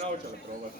Naočale probati.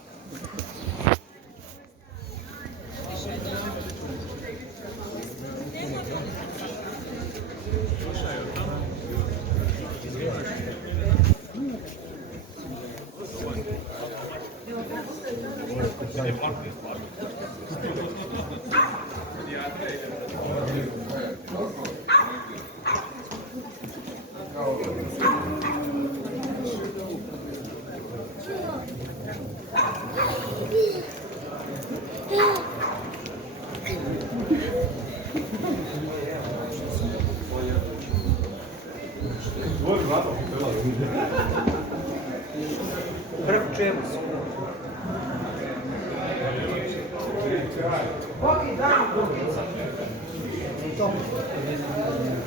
Preključujemo se.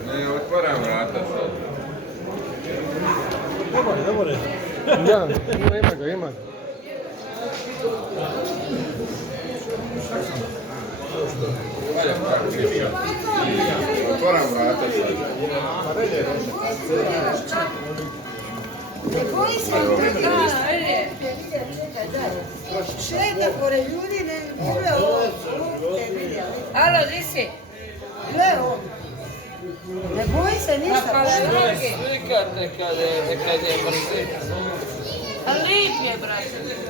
Ne, otvaram vrata sad. Dobar je. Ja, ima ga. Otvaram vrata sad. Ne boji se šeta pored ljudi, ne gle ovo. Alo, di si? Gle ovo. Ne boji se ništa. Slikate kad je brzina. A lip je, brate.